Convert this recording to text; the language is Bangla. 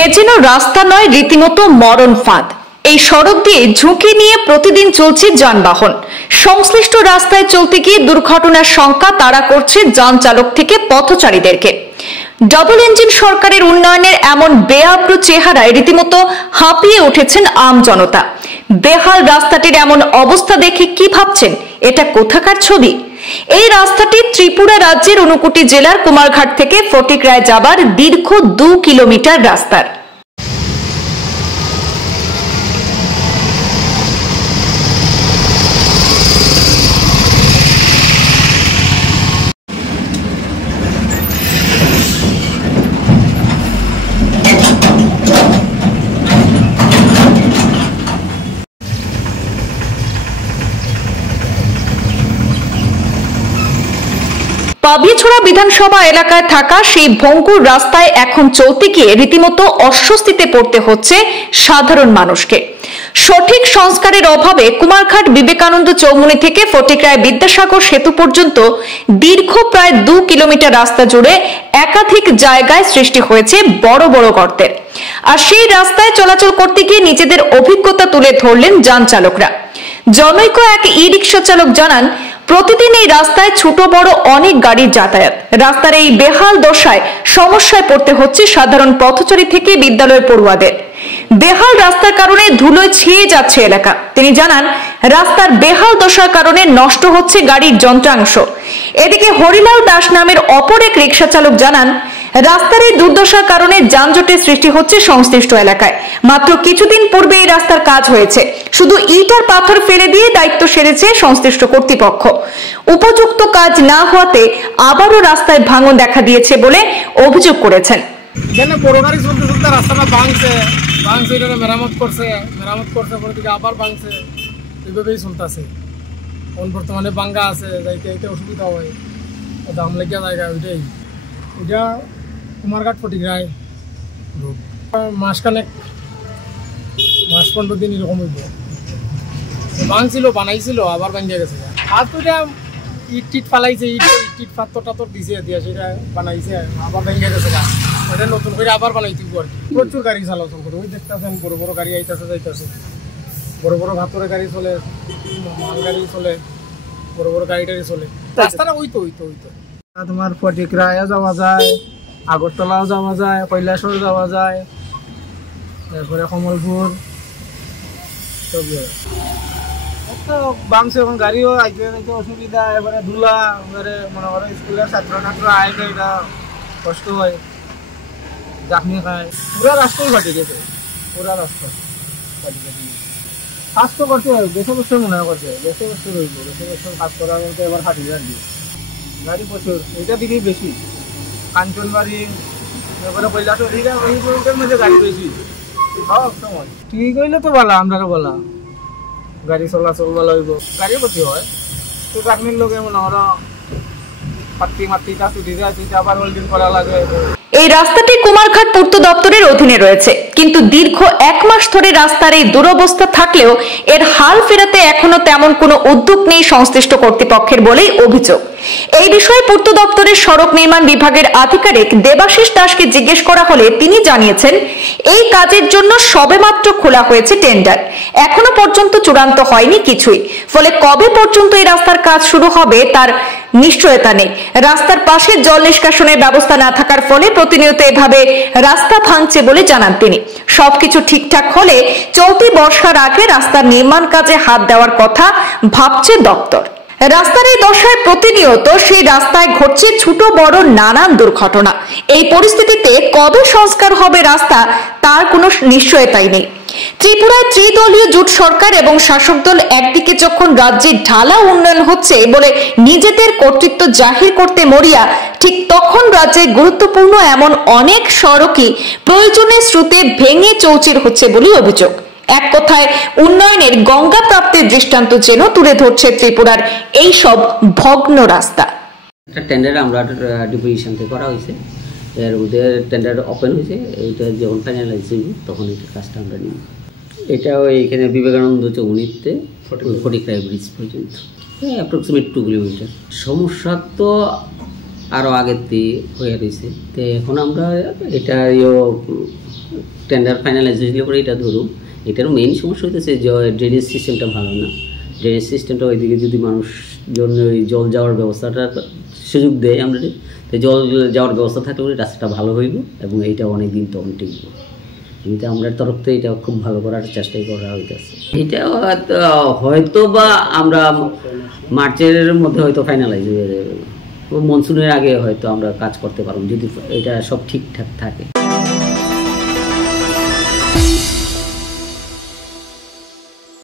এ যেন রাস্তা নয়, রীতিমতো মরণ ফাঁদ। এই সড়ক দিয়ে ঝুঁকি নিয়ে প্রতিদিন চলছে যানবাহন। সংশ্লিষ্ট রাস্তায় চলতে গিয়ে দুর্ঘটনার শঙ্কা তাড়া করছে যান চালক থেকে পথচারীদেরকে। ডাবল ইঞ্জিন সরকারের উন্নয়নের এমন বেআব্রু চেহারায় রীতিমতো হাঁপিয়ে উঠেছেন আম জনতা। বেহাল রাস্তাটির এমন অবস্থা দেখে কি ভাবছেন, এটা কোথাকার ছবি? এই রাস্তাটি ত্রিপুরা রাজ্যের ঊনকোটি জেলার কুমারঘাট থেকে ফটিকরায় যাবার দীর্ঘ 2 কিলোমিটার রাস্তার। পাবিয়াছড়া বিধানসভা এলাকায় থাকা সেই ভঙ্গুর রাস্তায় এখন চলতে গিয়ে রীতিমতো অস্বস্তিতে পড়তে হচ্ছে সাধারণ মানুষকে। সঠিক সংস্কারের অভাবে কুমারঘাট বিবেকানন্দ চৌমুহনী থেকে ফটিকরায় বিদ্যাসাগর সেতু পর্যন্ত দীর্ঘ প্রায় 2 কিলোমিটার রাস্তা জুড়ে একাধিক জায়গায় সৃষ্টি হয়েছে বড় বড় গর্তের। আর সেই রাস্তায় চলাচল করতে গিয়ে নিজেদের অভিজ্ঞতা তুলে ধরলেন যান চালকরা। জনৈক এক ই রিক্সা চালক জানান, প্রতিদিন এই রাস্তায় ছোট বড় অনেক গাড়ির যাতায়াত। রাস্তার এই বেহাল দশায় সমস্যায় পড়তে হচ্ছে সাধারণ পথচারী থেকে বিদ্যালয়ের পড়ুয়াদের। বেহাল রাস্তার কারণে ধুলোয় ছেয়ে যাচ্ছে এলাকা। তিনি জানান, রাস্তার বেহাল দশার কারণে নষ্ট হচ্ছে গাড়ির যন্ত্রাংশ। এদিকে হরিলাল দাস নামের অপর এক রিক্সা চালক জানান, রাস্তার এই দুর্দশার কারণে যানজটের সৃষ্টি হচ্ছে সংশ্লিষ্ট এলাকায়। মাত্র কিছুদিন পূর্বে এই রাস্তার কাজ হয়েছে, শুধু ইট আর পাথর ফেলে দিয়ে দায়িত্ব সেরেছে সংশ্লিষ্ট কর্তৃপক্ষ। উপযুক্ত কাজ না হওয়াতে আবারও রাস্তায় ভাঙন দেখা দিয়েছে বলে অভিযোগ করেছেন। এখানে বড় গাড়ি চলতে চলতে রাস্তাটা ভাঙছে, এটা মেরামত করছে পরে দিকে আবার ভাঙছে, এইভাবেই চলতেছে। বর্তমানে ভাঙ্গা আছে, যাইতে অসুবিধা হয়, দাম লেগে জায়গা ওইটাই। এটা কুমারঘাট ফটিকরায় মাস 15 দিন এরকম হইব। ভাঙছিল, বানাইছিল, আবার ভাঙিয়ে গেছে। আর তো এটা ইট ফালাইছে, ইট পাথর দিছে, দিয়া সেটা বানাইছে, আবার ভাঙিয়ে গেছে। এটা নতুন করে আবার বানাইতে আর কি। প্রচুর গাড়ি চলাচল করে, ওই দেখতেছেন বড় বড় গাড়ি আইতেছে যাইতেছে, বড় বড় ভাতরের গাড়ি চলে, মাল গাড়ি চলে, বড় বড় গাড়ি টাড়ি চলে। রাস্তাটা ওই তো তোমার ফটিকরায়ও যাওয়া যায়, আগরতলাও যাওয়া যায়, কৈলাসর যাওয়া যায়, তারপরে কমলপুর সব বাংছে। এখন গাড়িও আইতে অসুবিধা, এবারে ধুলা, এবারে মনে করো স্কুলের ছাত্র আইতে এটা কষ্ট হয়, জাখনি খায়। পুরা রাস্তাই ফাটি গেছে, পুরা রাস্তা ফাটি গেছে। কাজ তো করতে হবে, বেশি বছর মনে করছে, বেশি বছর রইব, বেশি বছর কাজ করার মতো এবার ফাটি যান দিয়ে গাড়ি প্রচুর। এটা দিকেই বেশি, কাঞ্চনবাড়ি, এবারে কৈলাসর, ওইটার মধ্যে গাড়ি বেশি সব সময়। ঠিক হইলে তো বলা, আমরাও বলা গাড়ি চলাচল ভালো হইব, গাড়ির ক্ষতি হয়। তো চাকরির লোকে মনে করো আবার হোল্ডিং করা লাগে। এই রাস্তাটি কুমারঘাট পূর্ত দপ্তরের অধীনে রয়েছে, কিন্তু দীর্ঘ 1 মাস ধরে রাস্তার এই দুরবস্থা থাকলেও এর হাল ফেরাতে এখনো তেমন কোনো উদ্যোগ নেই সংশ্লিষ্ট কর্তৃপক্ষের বলেই অভিযোগ। এই বিষয়ে পূর্ত দপ্তরের সড়ক নির্মাণ বিভাগের আধিকারিক দেবাশিস দাসকে জিজ্ঞেস করা হলে তিনি জানিয়েছেন, এই কাজের জন্য সবেমাত্র খোলা হয়েছে টেন্ডার, এখনো পর্যন্ত চূড়ান্ত হয়নি কিছুই। ফলে কবে পর্যন্ত এই রাস্তার কাজ শুরু হবে তার নিশ্চয়তা নেই। রাস্তার পাশে জল নিষ্কাশনের ব্যবস্থা না থাকার ফলে প্রতিনিয়ত এভাবে রাস্তা ভাঙছে বলে জানান তিনি। সবকিছু ঠিকঠাক হলে চলতি বর্ষার আগে রাস্তার নির্মাণ কাজে হাত দেওয়ার কথা ভাবছে দপ্তর। রাস্তার এই দশায় প্রতিনিয়ত সেই রাস্তায় ঘটছে ছোট বড় নানান দুর্ঘটনা। এই পরিস্থিতিতে কবে সংস্কার হবে রাস্তা তার কোনো নিশ্চয়তাই নেই। ত্রিপুরায় ত্রিদলীয় জোট সরকার এবং শাসক দল একদিকে যখন রাজ্যের ঢালা উন্নয়ন হচ্ছে বলে নিজেদের কর্তৃত্ব জাহির করতে মরিয়া, ঠিক তখন রাজ্যের গুরুত্বপূর্ণ এমন অনেক সড়কই প্রয়োজনের স্রোতে ভেঙে চৌচির হচ্ছে বলে অভিযোগ। এক কথায় উন্নয়নের গঙ্গা প্রাপ্তির দৃষ্টান্ত যেন তুলে ধরছে ত্রিপুরার এই সব ভগ্ন রাস্তা। একটা টেন্ডার আমরা ডিপোজিশন করা হয়েছে, এর মধ্যে টেন্ডার ওপেন হয়েছে, এইটা যখন ফাইনালাইজ হইব তখন এই কাজটা আমরা নিব। এটা এইখানে বিবেকানন্দ চৌমুহনীতে ফটিকরায় ব্রিজ পর্যন্ত অ্যাপ্রক্সিমেট 2 কিলোমিটার। সমস্যা তো আরও আগের দিয়ে হয়ে রয়েছে। তো এখন আমরা এটা টেন্ডার ফাইনালাইজ হয়েছিল পরে এটা ধরুন, এটার মেইন সমস্যা হইতেছে যে ড্রেনেজ সিস্টেমটা ভালো না। ড্রেনেজ সিস্টেমটা ওইদিকে যদি মানুষজন ওই জল যাওয়ার ব্যবস্থাটা সুযোগ দেয় আমরা, তো জল যাওয়ার ব্যবস্থা থাকলে পরে রাস্তাটা ভালো হইব এবং এইটা অনেক দিন তখন টিকব। কিন্তু আমরা তরফ থেকে এটা খুব ভালো করার চেষ্টাই করা হইতেছে। এটা হয়তো বা আমরা মার্চের মধ্যে হয়তো ফাইনালাইজ হয়ে যাবে, মনসুনের আগে হয়তো আমরা কাজ করতে পারব যদি এটা সব ঠিকঠাক থাকে।